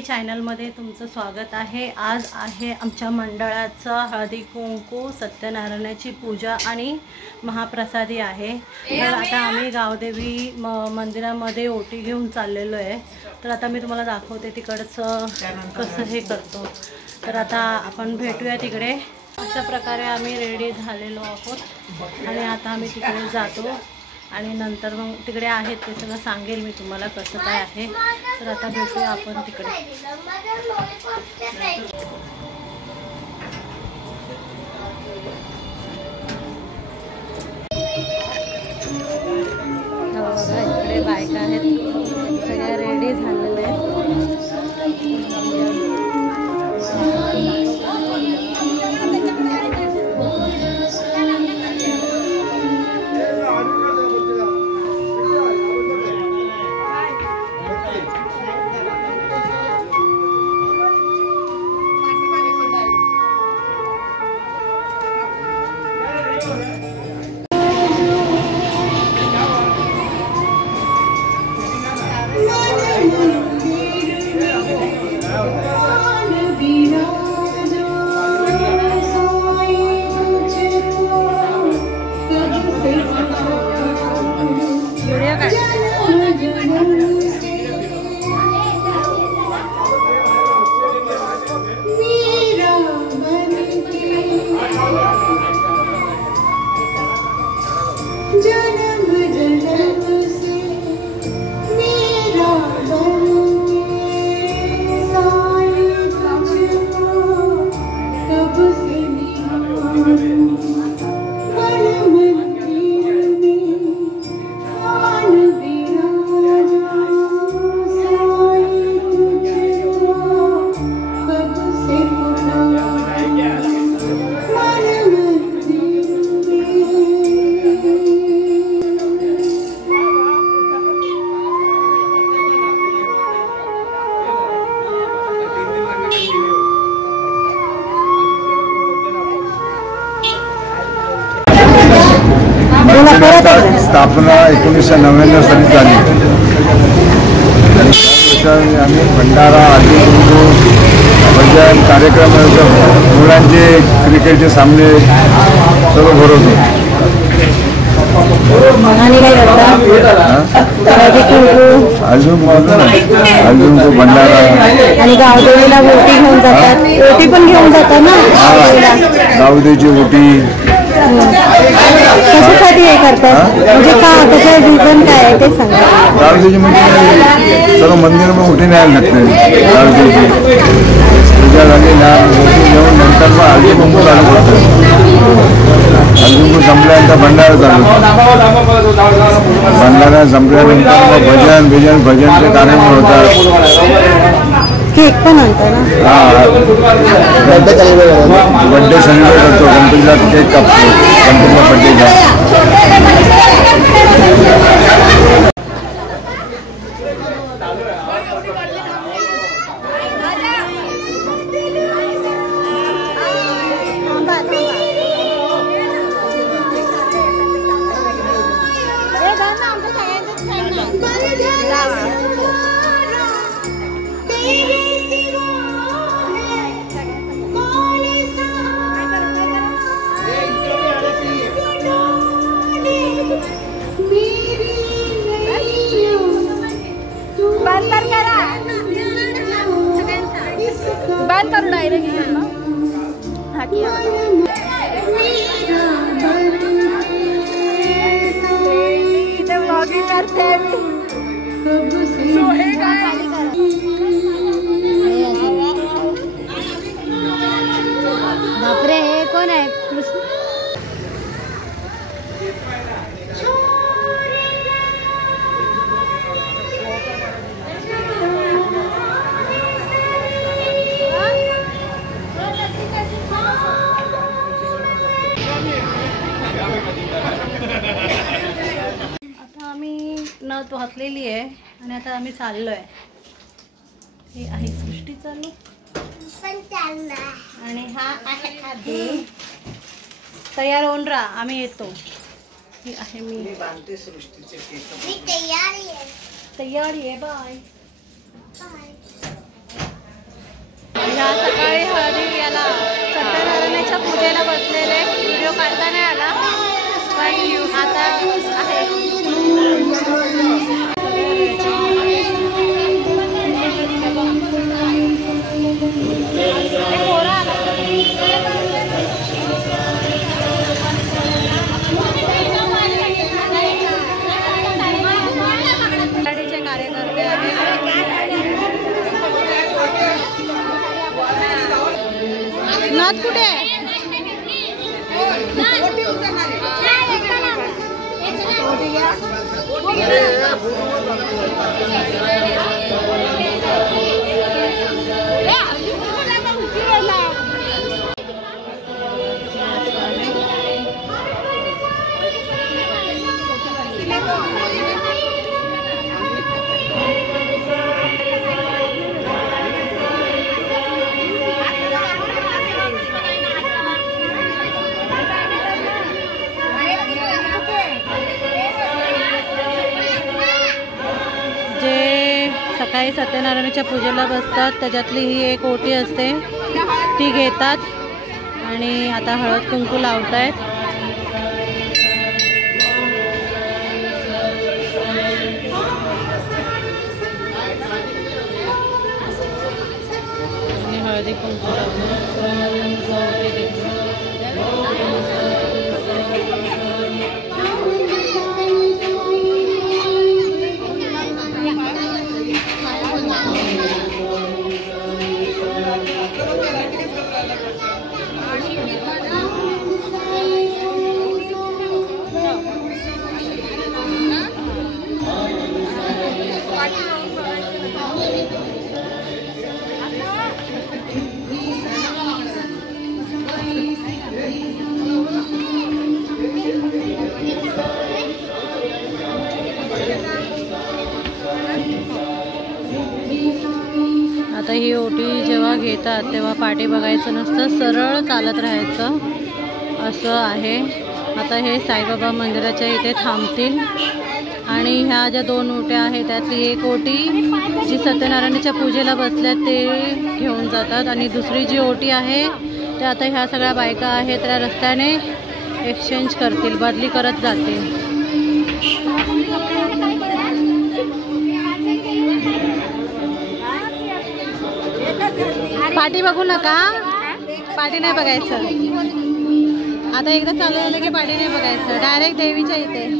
चॅनलमध्ये तुमचं स्वागत आहे। आज आहे आमच्या मंडळाचा हळदी कुंकू, सत्यनारायणाची पूजा आणि महाप्रसादी आहे। तर आता आम्ही गावदेवी मंदिरामध्ये ओटी घेऊन चाललेलो आहे। तर आता मी तुम्हाला दाखवते तिकडचं कसं हे करतो। तर आता आपण भेटूया तिकडे। अशा प्रकारे आम्ही रेडी झालेलो आहोत आणि आता आम्ही तिकडे जातो आणि नंतर मग तिकडे आहेत ते सगळं सांगेल मी तुम्हाला कसं काय आहे। तर आता भेटूया आपण तिकडे। इकडे बायका आहेत, सगळ्या रेडी झालेल्या आहेत। स्थापना 1999 साली झाली। त्यानुसार आम्ही भंडारा, हळदी कुंकू, भजन कार्यक्रम, मुलांचे क्रिकेटचे सामने सर्व भरवतो। अजून भंडारा आणि गावदेवीला ओटी घेऊन जातात, ओटी पण घेऊन जातात ना गावदेवीची ओटी। कशासाठी हे करतात म्हणजे का, त्याचं रिझन काय आहे ते सांगा। गावदेवीची म्हणजे सर्व मंदिरामध्ये ओटी न्यायला लागते। गावदेवीची पूजा झाली ना, ओटी घेऊन नंतर मग हळदी कुंकू चालू करतो। हळदी कुंकू संपल्यानंतर भंडारा चालू, भंडारा संपल्यानंतर मग भजनचे कार्यक्रम होतात। केक पण आणतो ना, बड्डे सेलिब्रेट करतो, गणपतीला केक कापतो, गणपतीला बड्डेचा। बापरे, हे कोण आहे? आता आम्ही नथ घातलेली आहे आणि आता आम्ही चाललोय। हे आहे सृष्टी चालू आणि हा आहे आधी। तयार होऊन राहा, आम्ही येतो। ही आहे मी बांधते सृष्टीचे केस। मी तयार आहे। Bye bye. याला सत्यनारायणाच्या पूजेला बसलेले, व्हिडिओ काढता नाही आला पण आता आहे. कार्यकर्ते आहेत. नाथ कुठे आहे? सकाळी सत्यनारायणाच्या पूजेला बसतात त्याच्यातली ही एक ओटी असते ती घेतात आणि आता हळद कुंकू लावतायत. आणि हळदी कुंकू आता ही ओटी जेव्हा घेतात तेव्हा पाठी बघायचं नसतं, सरळ चालत राहायचं असं आहे. आता हे साईबाबा मंदिराच्या इथे थांबतील आणि ह्या ज्या दोन ओट्या आहेत त्यातली एक ओटी जी सत्यनारायणाच्या पूजेला बसल्यात ते घेऊन जातात आणि दुसरी जी ओटी आहे ते आता ह्या सगळ्या बायका आहेत त्या रस्त्याने एक्सचेंज करतील, बदली करत जातील. पाठी बघू नका, पाठी नाही बघायचं. आता एकदा चालू झालं की पाठी नाही बघायचं, डायरेक्ट देवीच्या इथे.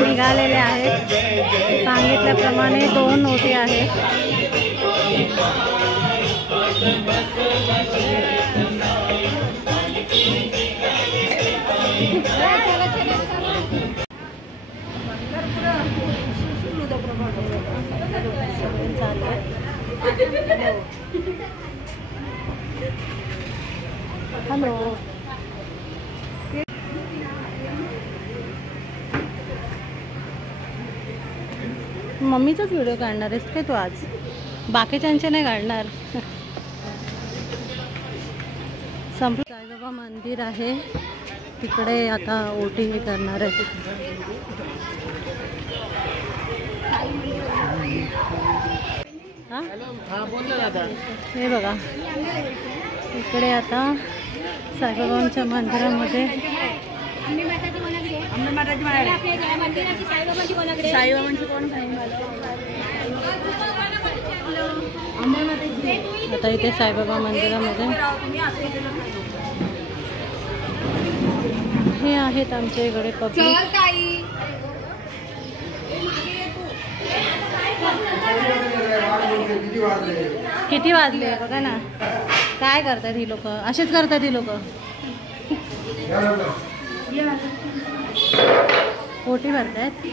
निघालेले आहेत. सांगितल्याप्रमाणे 2 ओटी आहेत. हॅलो मम्मीचाच व्हिडिओ काढणार आहेस काय तू आज? बाकीच्यांचे नाही काढणार. संपलं. साईबाबा मंदिर आहे तिकडे आता ओटी हे करणार आहे. हे बघा इकडे आता साईबाबांच्या मंदिरामध्ये आता इथे साईबाबा मंदिरामध्ये हे आहेत आमच्या इकडे पब्लिक. किती वाजले बघा ना. काय करतात ही लोक? असेच करतात ही लोक. ओटी भरतायत.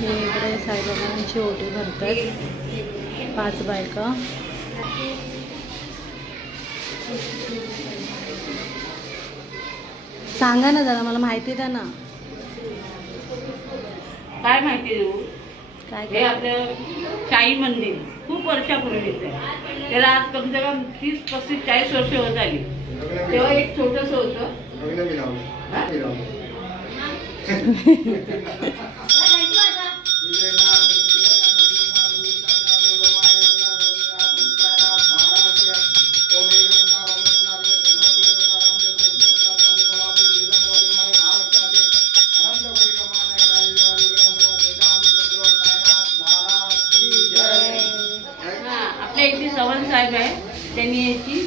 इकडे साईबाबांची ओटी भरतात 5 बायका. सांगा ना जरा, मला माहिती द्या ना. काय माहिती देऊ? काय हे आपलं शाही मंदिर खूप वर्षापूर्वीच आहे. त्याला आज कम से कम 30-35-40 वर्ष होत आली. तेव्हा एक छोटस होतं. चव्हाण साहेब आहे, त्यांनी याची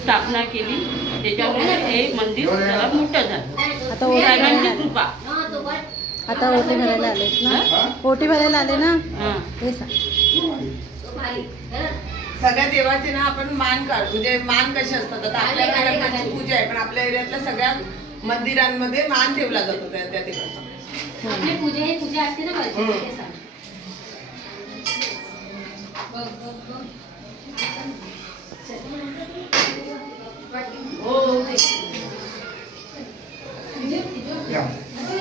स्थापना केली. त्याच्यामुळे हे मंदिर जरा मोठं झालं. आता ओटी साहेबांची कृपा. आता ओटी भरायला आलेत ना? ओटी भरायला आले ना? हे सांग. सगळ्या देवाचे ना आपण मान काढू. म्हणजे मान कसे असतात, आता आपल्याकडे गणपतीची पूजा आहे पण आपल्या एरियातल्या सगळ्या मंदिरांमध्ये मान ठेवला जातो त्या ठिकाणी. पूजा असते ना.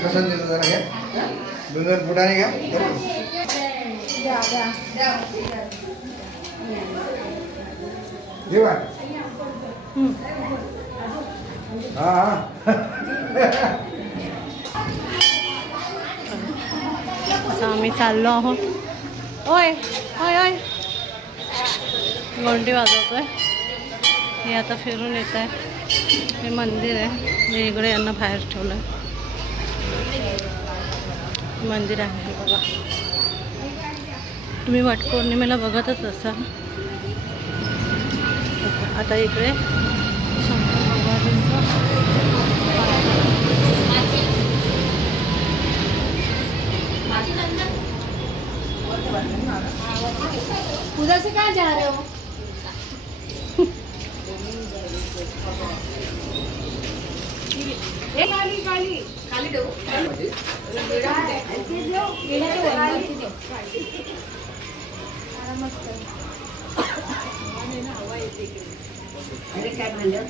कसं देतो जरा घ्या. 2 फुटाने घ्या. जेवा. हा आता आम्ही चाललो आहोत. ओय ओय ओय घंटी वाजवतोय. हे आता फिरून येत आहे. हे मंदिर आहे. हे इकडे यांना बाहेर ठेवलं मंदिर आहे. हे बघा, तुम्ही वटपौर्णिमेला बघतच असाल. आता इकडे शंकर भगवानांचं पूजा से कहाँ जा रहे हो? खाली देऊ. काय भांड्यावर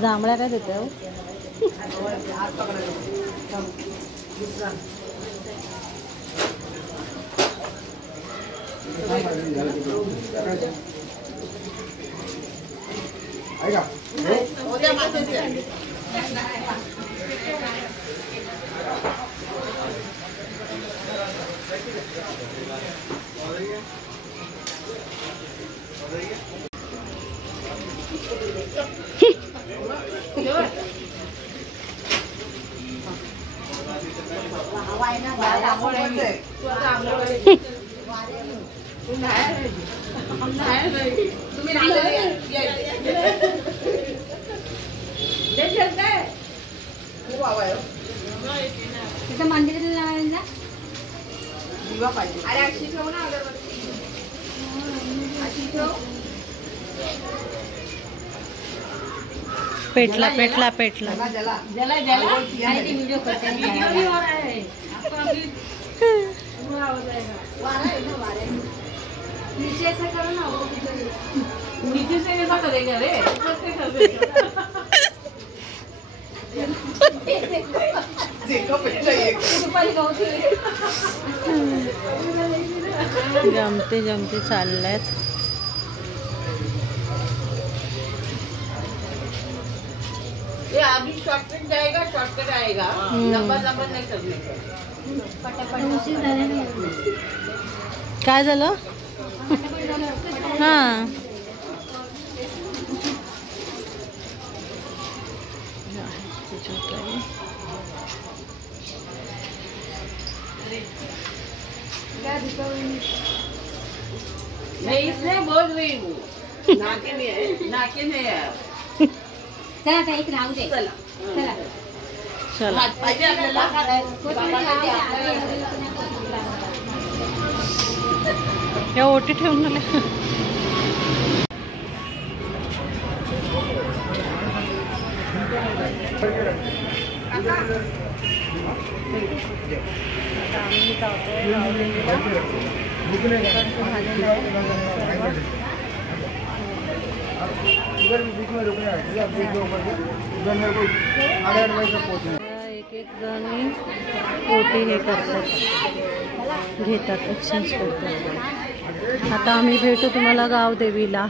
जांभळ्या काय देते हो? उद्या मातेचे. मंदिर दिवा पाहिजे. अरे अशी ठेवू ना अगरबत्ती. अशी ठेव. पेटला पेटला पेटला. जला जला जला व्हिडिओ करते नीचे ऐसा करो ना नीचे से ऐसा करेगा रे जमते जमते चालल्यात. ये अभी शॉर्टकट जाएगा शॉर्टकट आएगा लंबा लंबा नहीं करने का. काय झालं? हां मैं इसलिए बोल रही हूँ नाके में है नाके में है. चला आता एक राहू दे. चला चला. पाहिजे आपल्याला या ओटी ठेवून आल्या. आम्ही जातोय गावदेवीला. एक एक जणी ओटी हे करतात, घेतात, एक्सचेंज करतात. आता आम्ही भेटू तुम्हाला गावदेवीला.